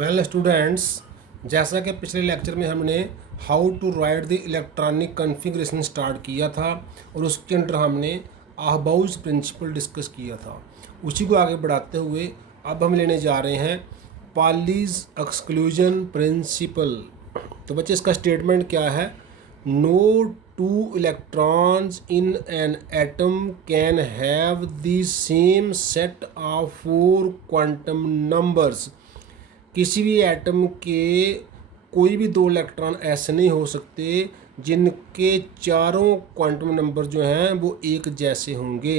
Well students, जैसा कि पिछले लेक्चर में हमने how to write the electronic configuration start किया था और उसके अंदर हमने आहबाउज प्रिंसिपल डिस्कस किया था। उसी को आगे बढ़ाते हुए अब हम लेने जा रहे हैं पालीज एक्सक्लूजन प्रिंसिपल। तो बच्चे इसका स्टेटमेंट क्या है? No two electrons in an atom can have the same set of 4 quantum numbers. किसी भी एटम के कोई भी 2 इलेक्ट्रॉन ऐसे नहीं हो सकते जिनके चारों क्वांटम नंबर जो हैं वो एक जैसे होंगे।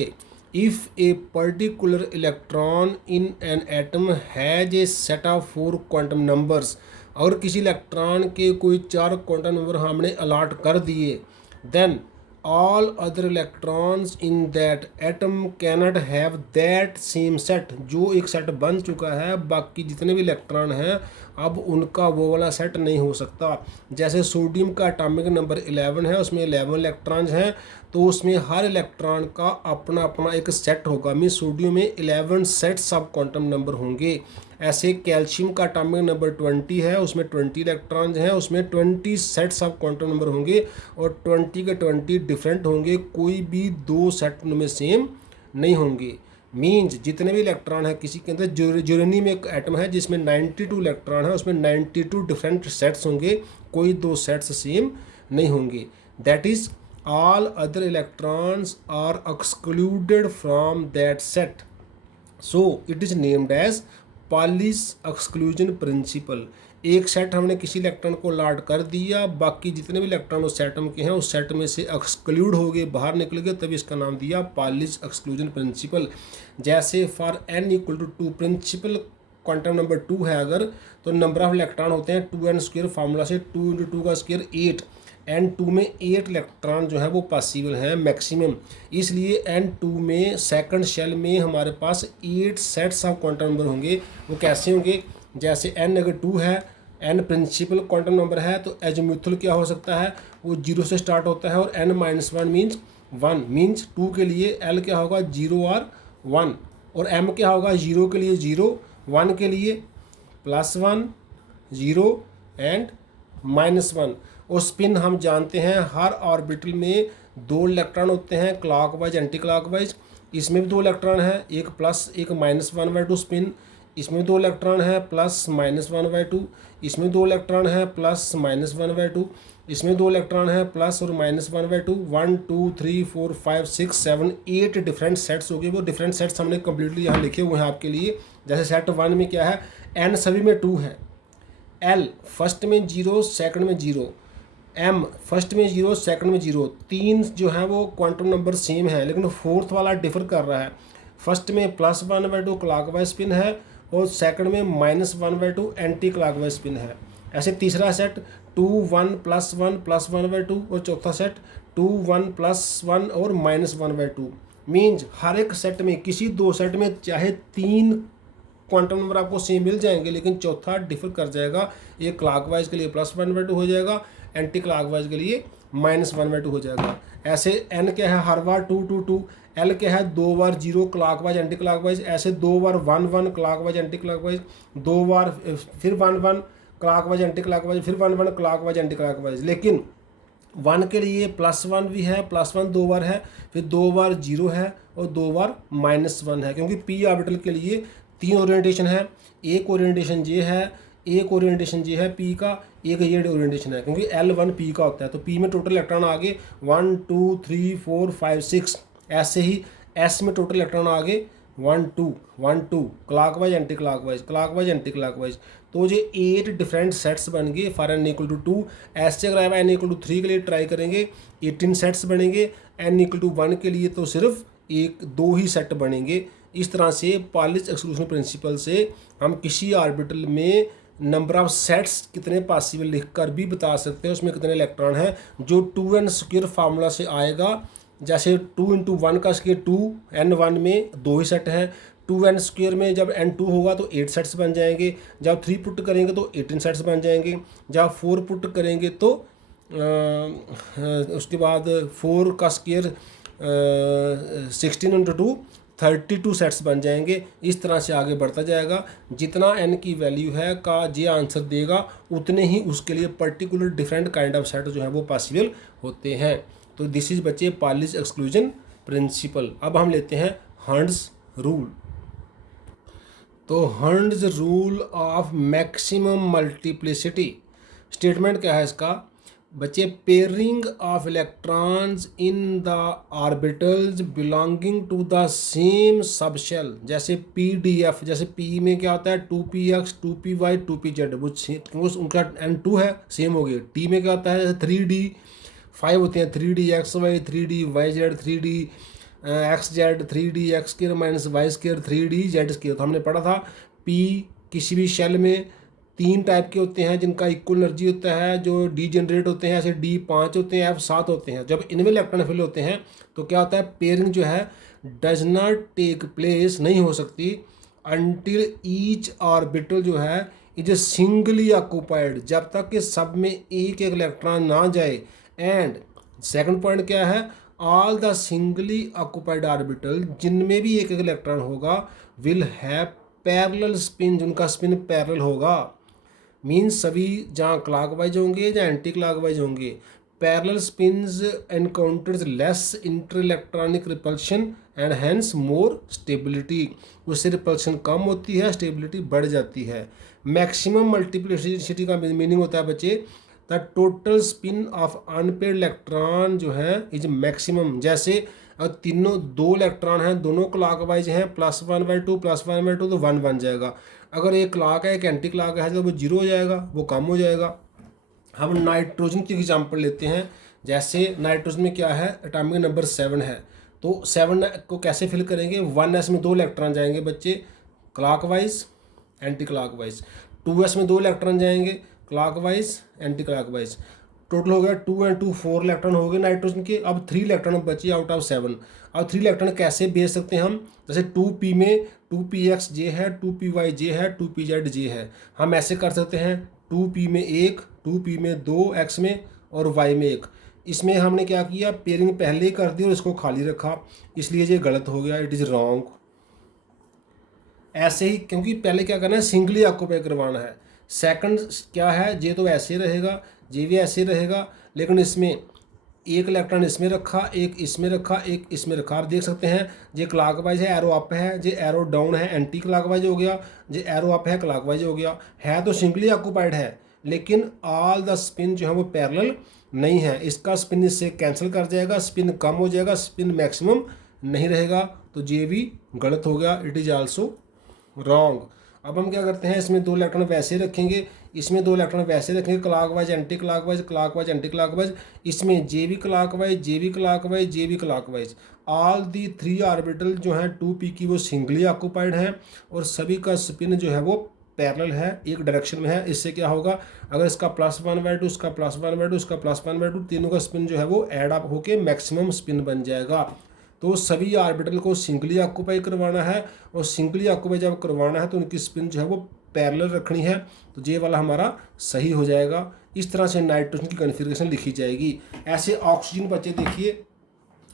If a particular electron in an atom has a set of 4 quantum numbers, और किसी इलेक्ट्रॉन के कोई 4 क्वांटम नंबर हमने अलॉट कर दिए, then all other electrons in that atom cannot have that same set। जो एक सेट बन चुका है, बाकी जितने भी इलेक्ट्रॉन हैं अब उनका वो वाला सेट नहीं हो सकता। जैसे सोडियम का एटॉमिक नंबर 11 है, उसमें 11 इलेक्ट्रॉन्स हैं, तो उसमें हर इलेक्ट्रॉन का अपना अपना एक सेट होगा। मीन सोडियम में 11 सेट सब क्वांटम नंबर होंगे। ऐसे कैल्शियम का एटॉमिक नंबर 20 है, उसमें 20 इलेक्ट्रॉन्स हैं, उसमें 20 सेट सब क्वांटम नंबर होंगे और 20 के 20 डिफरेंट होंगे, कोई भी 2 सेट उनमें सेम नहीं होंगे। मीन्स जितने भी इलेक्ट्रॉन है किसी के अंदर, यूरेनियम एक एटम है जिसमें 92 इलेक्ट्रॉन है, उसमें 92 डिफरेंट सेट्स होंगे, कोई 2 सेट्स सेम नहीं होंगे। That is all other electrons are excluded from that set, so it is named as Pauli's exclusion principle। एक सेट हमने किसी इलेक्ट्रॉन को अलॉट कर दिया, बाकी जितने भी इलेक्ट्रॉन उस एटम के हैं उस सेट में से एक्सक्लूड हो गए, बाहर निकल गए, तभी इसका नाम दिया पालिस एक्सक्लूजन प्रिंसिपल। जैसे for n equal to 2 principal quantum number 2 है अगर, तो नंबर ऑफ इलेक्ट्रॉन होते हैं 2n² फार्मूला से 2 × 2 का स्क्वायर 8। N2 में 8 इलेक्ट्रॉन जो है वो पॉसिबल हैं मैक्सिमम, इसलिए N2 में सेकंड शेल में हमारे पास 8 सेट्स ऑफ क्वांटम नंबर होंगे। वो कैसे होंगे? जैसे n अगर 2 है, n प्रिंसिपल क्वांटम नंबर है, तो एजम्यूथल क्या हो सकता है? वो 0 से स्टार्ट होता है और n-1 मीन्स 1। मीन्स 2 के लिए l क्या होगा? 0 और 1। और m क्या होगा? 0 के लिए 0, 1 के लिए +1, 0 एंड -1। और स्पिन हम जानते हैं हर ऑर्बिटल में 2 इलेक्ट्रॉन होते हैं, क्लॉकवाइज एंटी क्लॉकवाइज। इसमें भी 2 इलेक्ट्रॉन है, एक प्लस एक -1/2 स्पिन। इसमें 2 इलेक्ट्रॉन है प्लस -1/2। इसमें 2 इलेक्ट्रॉन है प्लस -1/2। इसमें 2 इलेक्ट्रॉन है प्लस और -1/2। 1 2 3 4 5 6 7 8 डिफरेंट सेट्स हो गए। वो डिफरेंट सेट्स हमने कम्प्लीटली यहाँ लिखे हुए हैं आपके लिए। जैसे सेट 1 में क्या है? n सभी में 2 है, l फर्स्ट में 0 सेकंड में 0, m फर्स्ट में 0 सेकंड में 0। 3 जो है वो क्वांटम नंबर सेम है, लेकिन फोर्थ वाला डिफर कर रहा है। फर्स्ट में +1/2 क्लॉकवाइज स्पिन है और सेकंड में -1/2 एंटी क्लॉकवाइज स्पिन है। ऐसे तीसरा सेट 2 1 +1 +1/2 और चौथा सेट 2 1 +1 और -1/2। मीन्स हर एक सेट में, किसी 2 सेट में चाहे 3 क्वांटम नंबर आपको सेम मिल जाएंगे, लेकिन चौथा डिफर कर जाएगा। एक क्लॉकवाइज के लिए +1/2 हो जाएगा, एंटी क्लॉकवाइज के लिए -1/2 हो जाएगा। ऐसे n क्या है? हर बार 2 2 2। l क्या है? 2 बार 0 क्लॉकवाइज एंटी क्लॉकवाइज। ऐसे 2 बार 1 1 क्लॉकवाइज एंटी क्लॉकवाइज, 2 बार फिर 1 1 क्लॉकवाइज एंटी क्लॉकवाइज, फिर 1 1 क्लॉकवाइज एंटी क्लॉकवाइज। लेकिन 1 के लिए +1 भी है, +1 2 बार है, फिर 2 बार 0 है और 2 बार -1 है, क्योंकि p ऑर्बिटल के लिए 3 ओरिएंटेशन है। एक ओरिएंटेशन ये है, एक ओरिएंटेशन ये है p का, एक ये ओरिएंटेशन है, क्योंकि L1 p का होता है। तो p में टोटल इलेक्ट्रॉन आ गए 1 2 3 4 5 6। ऐसे ही s में टोटल इलेक्ट्रॉन आ गए 1 2 1 2 clockwise anti clockwise, clockwise anti clockwise. तो ये 8 डिफरेंट सेट्स बन गए फॉर n इक्वल टू 2। ऐसे अगर n इक्वल टू 3 के लिए ट्राई करेंगे 18 सेट्स बनेंगे, n इक्वल टू 1 के लिए तो सिर्फ 2 ही सेट बनेंगे। इस तरह से पालिस एक्सक्लूजन प्रिंसिपल से हम किसी ऑर्बिटल में नंबर ऑफ सेट्स कितने पॉसिबल लिखकर भी बता सकते हैं उसमें कितने इलेक्ट्रॉन हैं, जो 2n² फार्मूला से आएगा। जैसे 2 × 1 का स्क्वायर 2, n1 में 2 ही सेट हैं। 2n² में जब n2 होगा तो 8 सेट्स बन जाएंगे। जब 3 पुट करेंगे तो 18 सेट्स बन जाएंगे। जब 4 पुट करेंगे तो उसके बाद 4 का स्क्वायर 16 × 2 32 सेट्स बन जाएंगे। इस तरह से आगे बढ़ता जाएगा। जितना n की वैल्यू है का जे आंसर देगा उतने ही उसके लिए particular different kind of set जो है वो पॉसिबल होते हैं। तो दिस इज बच्चे पार्लिज एक्सक्लूजन प्रिंसिपल। अब हम लेते हैं हंड्स रूल। तो Hund's rule of maximum multiplicity statement क्या है इसका बच्चे, pairing of electrons in the orbitals belonging to the same subshell, जैसे PDF, जैसे P में क्या होता है 2px 2py 2pz, वो उनका N2 है सेम हो गया। T में क्या होता है जैसे 3D 5 होते हैं 3DXY 3DYZ 3DXZ 3DX² - Y² 3DZ²। तो हमने पढ़ा था P किसी भी शेल में 3 टाइप के होते हैं जिनका इक्वल एनर्जी होता है जो डी जनरेट होते हैं, ऐसे D 5 होते हैं, F 7 होते हैं। जब इनमें इलेक्ट्रॉन फिल होते हैं तो क्या होता है, पेयरिंग जो है डज नॉट टेक प्लेस, नहीं हो सकती अनटिल ईच ऑर्बिटल जो है इज सिंगली ऑक्यूपाइड, जब तक कि सब में एक एक इलेक्ट्रॉन ना जाए। एंड सेकंड पॉइंट क्या है, all the singly occupied orbital, जिनमें भी एक एक इलेक्ट्रॉन होगा, विल हैव पैरेलल स्पिन, उनका स्पिन पैरेलल होगा। मीन्स सभी जहाँ क्लॉकवाइज होंगे या एंटी क्लॉकवाइज होंगे। Parallel spins encounters less interelectronic repulsion and hence more stability, उससे रिपल्शन कम होती है, स्टेबिलिटी बढ़ जाती है। मैक्सिमम मल्टीप्लिसिटी का मीनिंग होता है बच्चे, the total spin of unpaired electron जो है इज मैक्सिमम। जैसे तीनों 2 इलेक्ट्रॉन हैं, दोनों क्लॉकवाइज हैं, +1/2 +1/2 तो 1 बन जाएगा। अगर एक क्लॉक है एक एंटी क्लॉक है तो वो 0 हो जाएगा, वो कम हो जाएगा। हम नाइट्रोजन की एग्जांपल लेते हैं। जैसे नाइट्रोजन में क्या है, एटॉमिक नंबर 7 है, तो 7 को कैसे फिल करेंगे, 1s में 2 इलेक्ट्रॉन जाएंगे बच्चे क्लॉकवाइज एंटी क्लॉकवाइज, 2s में 2 इलेक्ट्रॉन जाएंगे क्लॉकवाइज एंटी क्लॉकवाइज। टोटल हो गया 2 और 2 4 इलेक्ट्रॉन हो गए नाइट्रोजन के। अब 3 इलेक्ट्रॉन बचे आउट ऑफ 7। अब 3 इलेक्ट्रॉन कैसे भेज सकते हैं हम, जैसे 2p में 2pxj है, 2pyj है, 2pzj है। हम ऐसे कर सकते हैं 2p में 1, 2p में 2, x में और y में 1। इसमें हमने क्या किया, पेयरिंग पहले ही कर दी और इसको खाली रखा, इसलिए ये गलत हो गया, इट इज़ रॉन्ग। ऐसे ही, क्योंकि पहले क्या करना है, सिंगली ऑक्यूपाई करवाना है। सेकंड क्या है, ये तो ऐसे रहेगा, ये भी ऐसे रहेगा, लेकिन इसमें एक इलेक्ट्रॉन इसमें रखा, एक इसमें रखा, एक इसमें रखा। आप देख सकते हैं ये क्लॉकवाइज है, एरो अप है, ये एरो डाउन है, एंटी क्लॉकवाइज हो गया, ये एरो अप है, क्लॉकवाइज हो गया। है तो सिंगली ऑक्यूपाइड है, लेकिन ऑल द स्पिन जो है वो पैरेलल नहीं है। इसका स्पिन इससे कैंसिल कर जाएगा, स्पिन कम हो जाएगा, स्पिन मैक्सिमम नहीं रहेगा, तो ये भी गलत हो गया, इट इज़ आल्सो रॉन्ग। अब हम क्या करते हैं, इसमें 2 इलेक्ट्रॉन वैसे रखेंगे, इसमें 2 इलेक्ट्रॉन वैसे रखेंगे, clockwise anti clockwise, clockwise anti clockwise. इसमें जे भी क्लॉकवाइज, जे भी क्लॉकवाइज, जे भी क्लॉकवाइज। ऑल दी 3 ऑर्बिटल जो हैं 2p की वो सिंगली ऑक्यूपाइड हैं और सभी का स्पिन जो है वो पैरेलल है, एक डायरेक्शन में है। इससे क्या होगा, अगर इसका +1/2, इसका +1/2, इसका +1/2, तीनों का स्पिन जो है वो एड अप होके मैक्सिमम स्पिन बन जाएगा। तो सभी ऑर्बिटल को सिंगली ऑक्यूपाई करवाना है, और सिंगली ऑक्यूपाई जब करवाना है तो उनकी स्पिन जो है वो पैरेलल रखनी है, तो ये वाला हमारा सही हो जाएगा। इस तरह से नाइट्रोजन की कॉन्फ़िगरेशन लिखी जाएगी। ऐसे ऑक्सीजन बच्चे देखिए,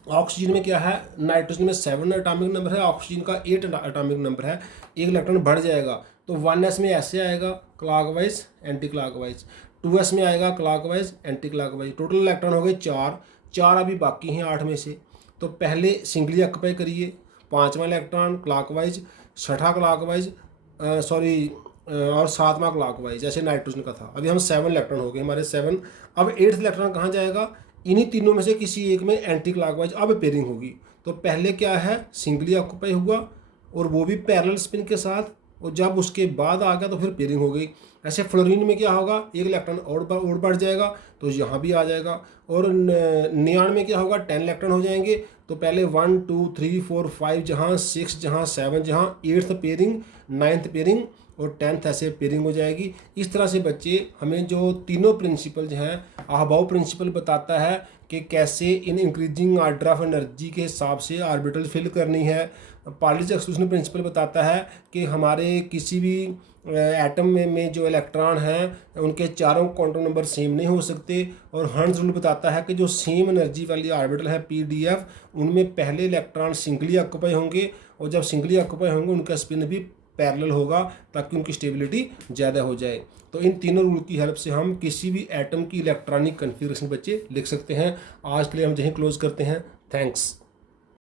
ऑक्सीजन में क्या है, नाइट्रोजन में 7 एटॉमिक नंबर है, ऑक्सीजन का 8 एटॉमिक नंबर है, एक इलेक्ट्रॉन बढ़ जाएगा। तो 1s में ऐसे आएगा क्लॉकवाइज एंटी क्लॉकवाइज, 2s में आएगा clockwise anti clockwise. Total electron हो गए 4 अभी बाकी हैं 8 में से। तो पहले सिंगली ऑक्यूपाई करिए, 5वां इलेक्ट्रॉन क्लॉकवाइज, 6ठा क्लॉकवाइज और 7वां क्लॉकवाइज, जैसे नाइट्रोजन का था। अभी हम 7 इलेक्ट्रॉन हो गए हमारे 7। अब 8th इलेक्ट्रॉन कहाँ जाएगा, इन्हीं तीनों में से किसी एक में एंटी क्लॉकवाइज अब पेयरिंग होगी। तो पहले क्या है, सिंगली ऑक्यूपाई हुआ और वो भी पैरेलल स्पिन के साथ, और जब उसके बाद आ गया तो फिर पेयरिंग हो गई। ऐसे फ्लोरीन में क्या होगा, एक इलेक्ट्रॉन और बढ़ जाएगा तो यहाँ भी आ जाएगा। और नियान में क्या होगा, 10 इलेक्ट्रॉन हो जाएंगे। तो पहले 1 2 3 4 5 जहाँ, 6 जहाँ, 7 जहाँ, 8th पेयरिंग, 9th पेयरिंग और 10th ऐसे पेयरिंग हो जाएगी। इस तरह से बच्चे हमें जो तीनों प्रिंसिपल जो हैं, अहबाउ प्रिंसिपल बताता है कि कैसे in increasing order of energy के हिसाब से ऑर्बिटल फिल करनी है। पार्लिज एक्सक्लूजन प्रिंसिपल बताता है कि हमारे किसी भी एटम में जो इलेक्ट्रॉन हैं उनके चारों क्वांटम नंबर सेम नहीं हो सकते। और हर्ट्ज रूल बताता है कि जो सेम एनर्जी वाली ऑर्बिटल है PDF, उनमें पहले इलेक्ट्रॉन सिंगली ऑक्यूपाई होंगे और जब सिंगली ऑक्यूपाई होंगे उनका स्पिन भी पैरेलल होगा ताकि उनकी स्टेबिलिटी ज़्यादा हो जाए। तो इन तीनों रूल की हेल्प से हम किसी भी एटम की इलेक्ट्रॉनिक कन्फिग्रेशन बच्चे लिख सकते हैं। आज के लिए हम यहीं क्लोज करते हैं। थैंक्स।